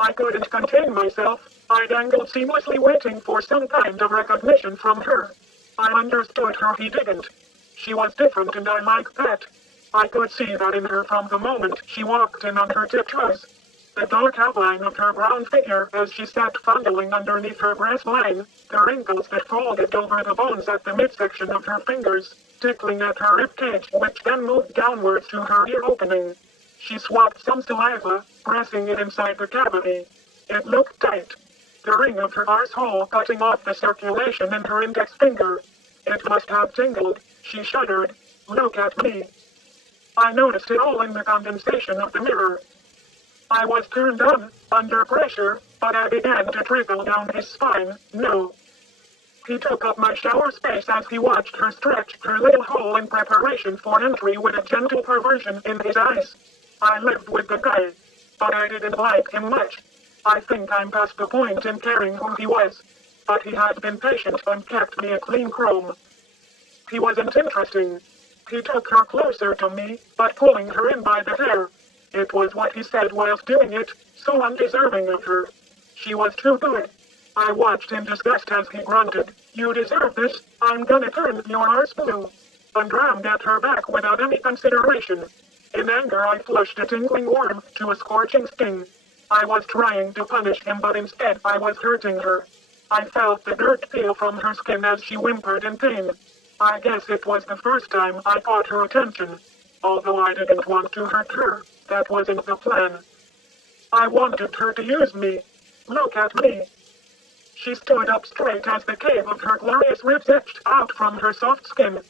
I couldn't contain myself. I dangled seamlessly, waiting for some kind of recognition from her. I understood her, he didn't. She was different, and I liked that. I could see that in her from the moment she walked in on her tiptoes. The dark outline of her brown figure as she sat fondling underneath her breastline, the wrinkles that folded over the bones at the midsection of her fingers, tickling at her ribcage, which then moved downwards to her ear opening. She swapped some saliva, pressing it inside the cavity. It looked tight. The ring of her arsehole cutting off the circulation in her index finger. It must have tingled. She shuddered. Look at me. I noticed it all in the condensation of the mirror. I was turned on, under pressure, but I began to trickle down his spine. No. He took up my shower space as he watched her stretch her little hole in preparation for entry with a gentle perversion in his eyes. I lived with the guy, but I didn't like him much. I think I'm past the point in caring who he was, but he had been patient and kept me a clean chrome. He wasn't interesting. He took her closer to me, but pulling her in by the hair. It was what he said whilst doing it, so undeserving of her. She was too good. I watched in disgust as he grunted, "You deserve this, I'm gonna turn your arse blue," and rammed at her back without any consideration. In anger I flushed a tingling worm to a scorching sting. I was trying to punish him, but instead I was hurting her. I felt the dirt peel from her skin as she whimpered in pain. I guess it was the first time I caught her attention. Although I didn't want to hurt her, that wasn't the plan. I wanted her to use me. Look at me. She stood up straight as the cave of her glorious ribs etched out from her soft skin.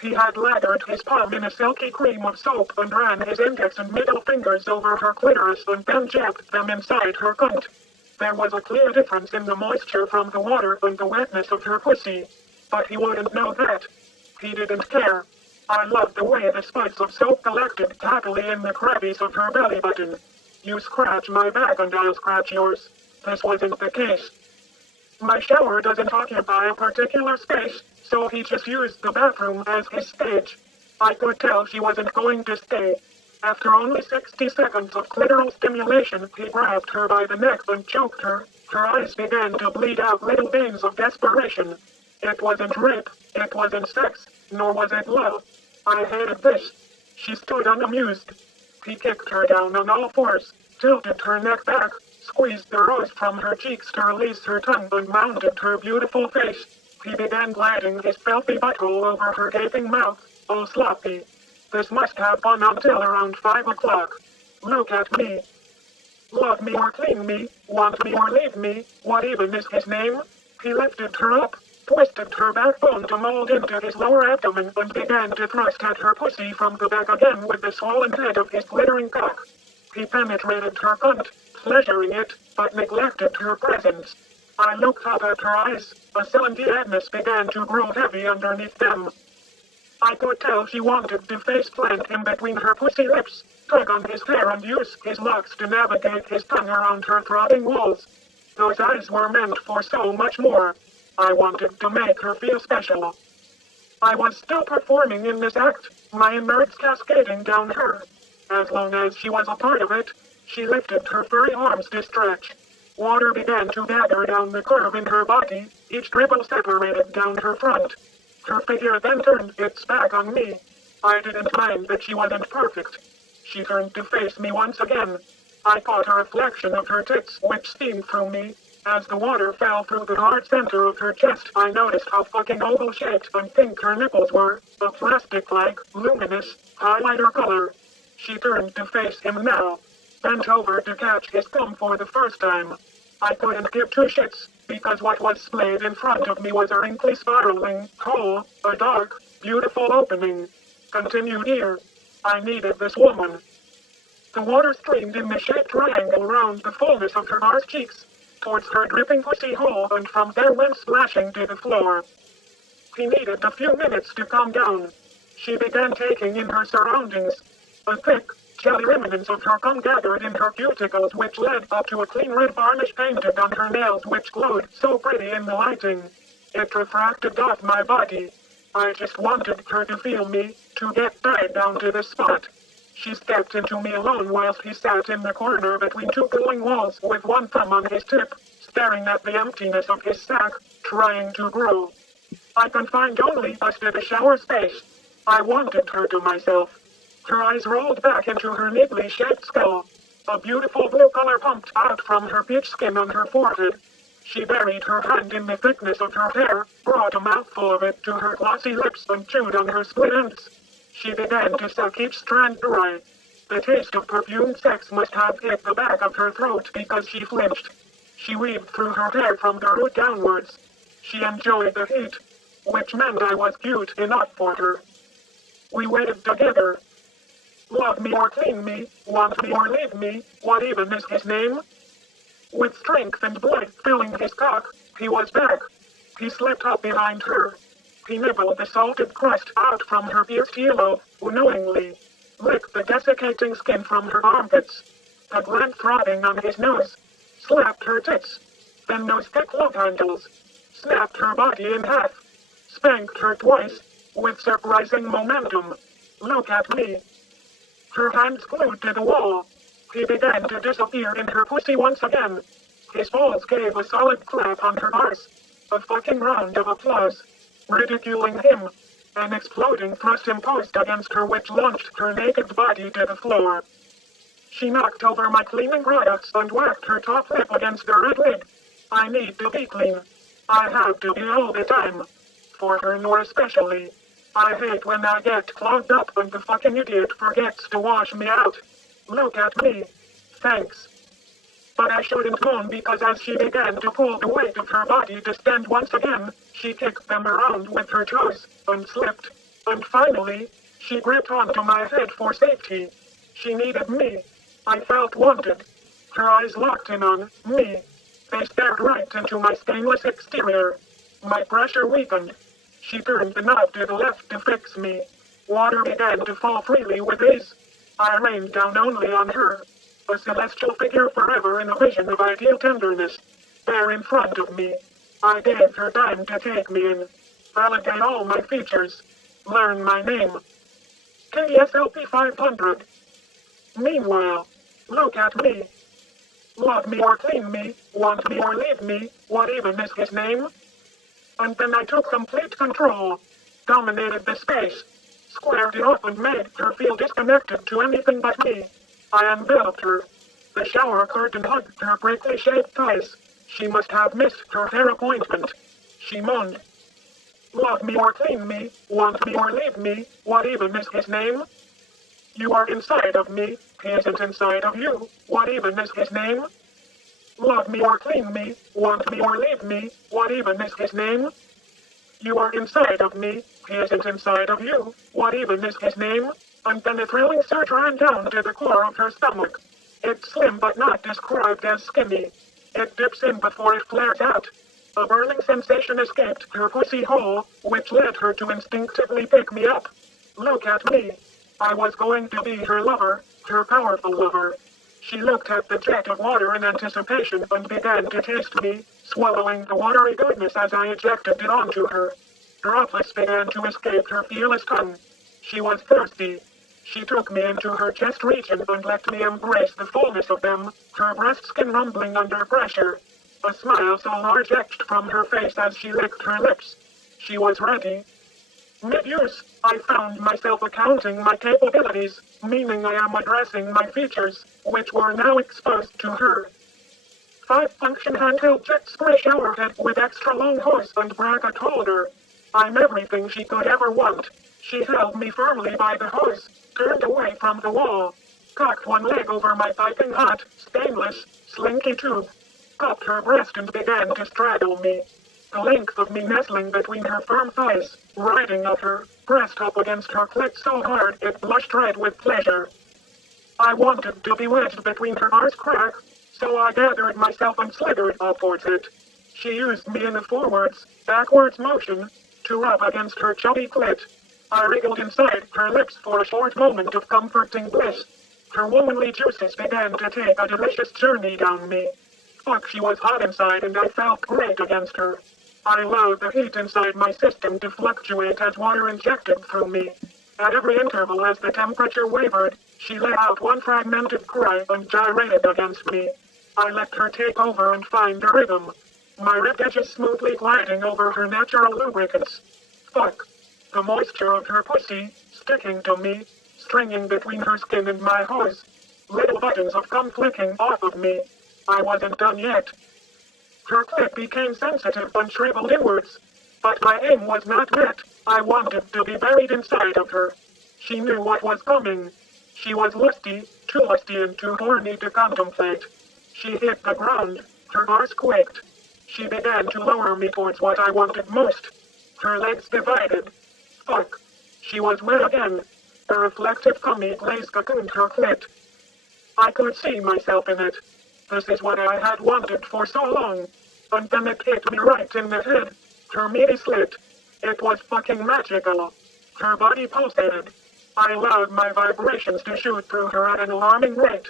He had lathered his palm in a silky cream of soap and ran his index and middle fingers over her clitoris and then jabbed them inside her cunt. There was a clear difference in the moisture from the water and the wetness of her pussy. But he wouldn't know that. He didn't care. I loved the way the spots of soap collected happily in the crevice of her belly button. You scratch my back and I'll scratch yours. This wasn't the case. My shower doesn't occupy a particular space, so he just used the bathroom as his stage. I could tell she wasn't going to stay. After only 60 seconds of clitoral stimulation, he grabbed her by the neck and choked her. Her eyes began to bleed out little veins of desperation. It wasn't rape, it wasn't sex, nor was it love. I hated this. She stood unamused. He kicked her down on all fours, tilted her neck back, squeezed the rose from her cheeks to release her tongue and mounted her beautiful face. He began gliding his filthy butthole over her gaping mouth, all sloppy. This must have gone until around 5 o'clock. Look at me. Love me or clean me, want me or leave me, what even is his name? He lifted her up, twisted her backbone to mold into his lower abdomen and began to thrust at her pussy from the back again with the swollen head of his glittering cock. He penetrated her cunt, pleasuring it, but neglected her presence. I looked up at her eyes. A sullen sadness began to grow heavy underneath them. I could tell she wanted to face-plant him between her pussy lips, tug on his hair and use his locks to navigate his tongue around her throbbing walls. Those eyes were meant for so much more. I wanted to make her feel special. I was still performing in this act, my innards cascading down her. As long as she was a part of it, she lifted her furry arms to stretch. Water began to gather down the curve in her body, each dribble separated down her front. Her figure then turned its back on me. I didn't mind that she wasn't perfect. She turned to face me once again. I caught a reflection of her tits which steamed through me. As the water fell through the hard center of her chest, I noticed how fucking oval-shaped and pink her nipples were, a plastic-like, luminous, highlighter color. She turned to face him now, bent over to catch his thumb for the first time. I couldn't give two shits, because what was splayed in front of me was a wrinkly spiraling hole, a dark, beautiful opening. Continued here. I needed this woman. The water streamed in a shaped triangle round the fullness of her arse cheeks, towards her dripping pussy hole, and from there went splashing to the floor. He needed a few minutes to calm down. She began taking in her surroundings. A thick, jelly remnants of her cum gathered in her cuticles, which led up to a clean red varnish painted on her nails which glowed so pretty in the lighting. It refracted off my body. I just wanted her to feel me, to get tied down to the spot. She stepped into me alone whilst he sat in the corner between two glowing walls with one thumb on his tip, staring at the emptiness of his sack, trying to grow. I could find only busted a shower space. I wanted her to myself. Her eyes rolled back into her neatly shaped skull. A beautiful blue color pumped out from her peach skin on her forehead. She buried her hand in the thickness of her hair, brought a mouthful of it to her glossy lips and chewed on her split ends. She began to suck each strand dry. The taste of perfumed sex must have hit the back of her throat because she flinched. She weaved through her hair from the root downwards. She enjoyed the heat, which meant I was cute enough for her. We waited together. Love me or clean me, want me or leave me, what even is his name? With strength and blood filling his cock, he was back. He slipped up behind her. He nibbled the salted crust out from her pierced yellow, knowingly, licked the desiccating skin from her armpits, a gland throbbing on his nose, slapped her tits, then those thick love handles, snapped her body in half, spanked her twice, with surprising momentum. Look at me. Her hands glued to the wall. He began to disappear in her pussy once again. His balls gave a solid clap on her arse. A fucking round of applause. Ridiculing him. An exploding thrust imposed against her which launched her naked body to the floor. She knocked over my cleaning products and whacked her top lip against the red lid. I need to be clean. I have to be all the time. For her nor especially. I hate when I get clogged up and the fucking idiot forgets to wash me out. Look at me. Thanks. But I shouldn't moan because as she began to pull the weight of her body to stand once again, she kicked them around with her toes, and slipped. And finally, she gripped onto my head for safety. She needed me. I felt wanted. Her eyes locked in on me. They stared right into my stainless exterior. My pressure weakened. She turned the knob to the left to fix me. Water began to fall freely with ease. I rained down only on her. A celestial figure forever in a vision of ideal tenderness. There in front of me. I gave her time to take me in. Validate all my features. Learn my name. KESLP500. Meanwhile, look at me. Love me or clean me, want me or leave me, what even is his name? And then I took complete control. Dominated the space. Squared it off and made her feel disconnected to anything but me. I enveloped her. The shower curtain hugged her prickly shaped thighs. She must have missed her hair appointment. She moaned. Love me or clean me, want me or leave me, what even is his name? You are inside of me, he isn't inside of you, what even is his name? Love me or clean me, want me or leave me, what even is his name? You are inside of me, he isn't inside of you, what even is his name? And then a thrilling surge ran down to the core of her stomach. It's slim but not described as skinny. It dips in before it flares out. A burning sensation escaped her pussy hole, which led her to instinctively pick me up. Look at me. I was going to be her lover, her powerful lover. She looked at the jet of water in anticipation and began to taste me, swallowing the watery goodness as I ejected it onto her. Droplets began to escape her fearless tongue. She was thirsty. She took me into her chest region and let me embrace the fullness of them, her breast skin rumbling under pressure. A smile so large etched from her face as she licked her lips. She was ready. Mid-use, I found myself accounting my capabilities, meaning I am addressing my features, which were now exposed to her. 5-function handheld jet spray shower head with extra long hose and bracket holder. I'm everything she could ever want. She held me firmly by the hose, turned away from the wall, cocked one leg over my piping hot, stainless, slinky tube, cupped her breast and began to straddle me. The length of me nestling between her firm thighs, riding up her, pressed up against her clit so hard it blushed red with pleasure. I wanted to be wedged between her arse crack, so I gathered myself and slithered upwards it. She used me in a forwards, backwards motion, to rub against her chubby clit. I wriggled inside her lips for a short moment of comforting bliss. Her womanly juices began to take a delicious journey down me. Fuck, she was hot inside and I felt great against her. I allowed the heat inside my system to fluctuate as water injected through me. At every interval as the temperature wavered, She let out one fragmented cry and gyrated against me. I let her take over and find a rhythm. My rib edges smoothly gliding over her natural lubricants. Fuck. The moisture of her pussy, sticking to me, stringing between her skin and my hose. Little buttons of cum flicking off of me. I wasn't done yet. Her clit became sensitive and shriveled inwards. But my aim was not met. I wanted to be buried inside of her. She knew what was coming. She was lusty, too lusty and too horny to contemplate. She hit the ground. Her bars quaked. She began to lower me towards what I wanted most. Her legs divided. Fuck. She was wet again. A reflective cummy glaze cocooned her clit. I could see myself in it. This is what I had wanted for so long. And then it hit me right in the head. Her meaty slit. It was fucking magical. Her body pulsated. I allowed my vibrations to shoot through her at an alarming rate.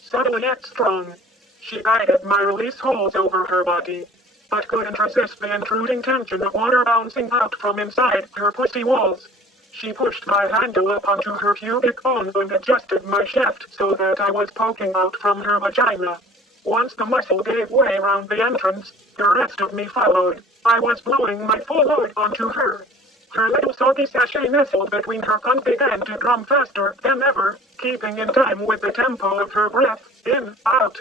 Subtle yet strong. She guided my release holes over her body, but couldn't resist the intruding tension of water bouncing out from inside her pussy walls. She pushed my handle up onto her pubic bone and adjusted my shaft so that I was poking out from her vagina. Once the muscle gave way around the entrance, the rest of me followed. I was blowing my full load onto her. Her little soggy sachet nestled between her cunt began to drum faster than ever, keeping in time with the tempo of her breath, in, out.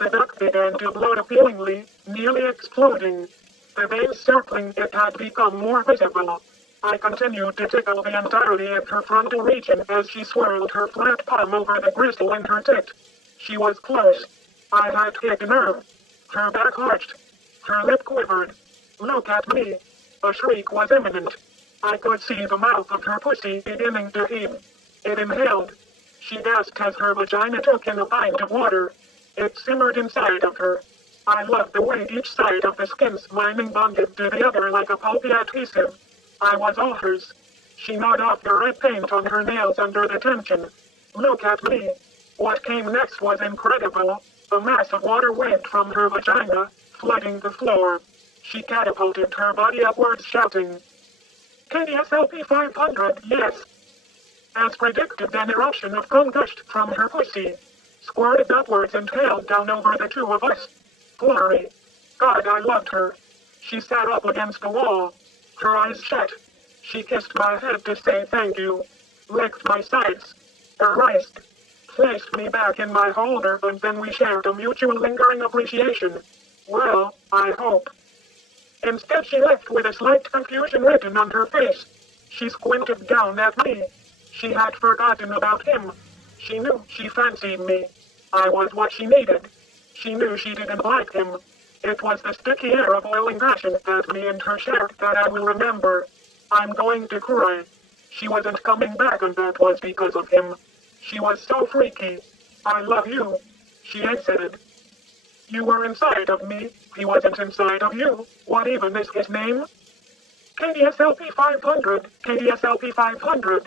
The duct began to bloat appealingly, nearly exploding. The veins circling it had become more visible. I continued to tickle the entirety of her frontal region as she swirled her flat palm over the gristle in her tit. She was close. I had hit a nerve. Her back arched. Her lip quivered. Look at me. A shriek was imminent. I could see the mouth of her pussy beginning to heave. It inhaled. She gasped as her vagina took in a pint of water. It simmered inside of her. I loved the way each side of the skin's lining bonded to the other like a pulpy adhesive. I was all hers. She gnawed off the red paint on her nails under the tension. Look at me. What came next was incredible. A mass of water waved from her vagina, flooding the floor. She catapulted her body upwards, shouting, KESLP500, yes. As predicted, an eruption of cum gushed from her pussy, squirted upwards and tailed down over the two of us. Glory. God, I loved her. She sat up against the wall, her eyes shut. She kissed my head to say thank you, licked my sides, erased, placed me back in my holder, and then we shared a mutual lingering appreciation. Well, I hope. Instead, she left with a slight confusion written on her face. She squinted down at me. She had forgotten about him. She knew she fancied me. I was what she needed. She knew she didn't like him. It was the sticky air of boiling passion that me and her shared that I will remember. I'm going to cry. She wasn't coming back, and that was because of him. She was so freaky. I love you, she exited. You were inside of me. He wasn't inside of you. What even is his name? KESLP500. KESLP500.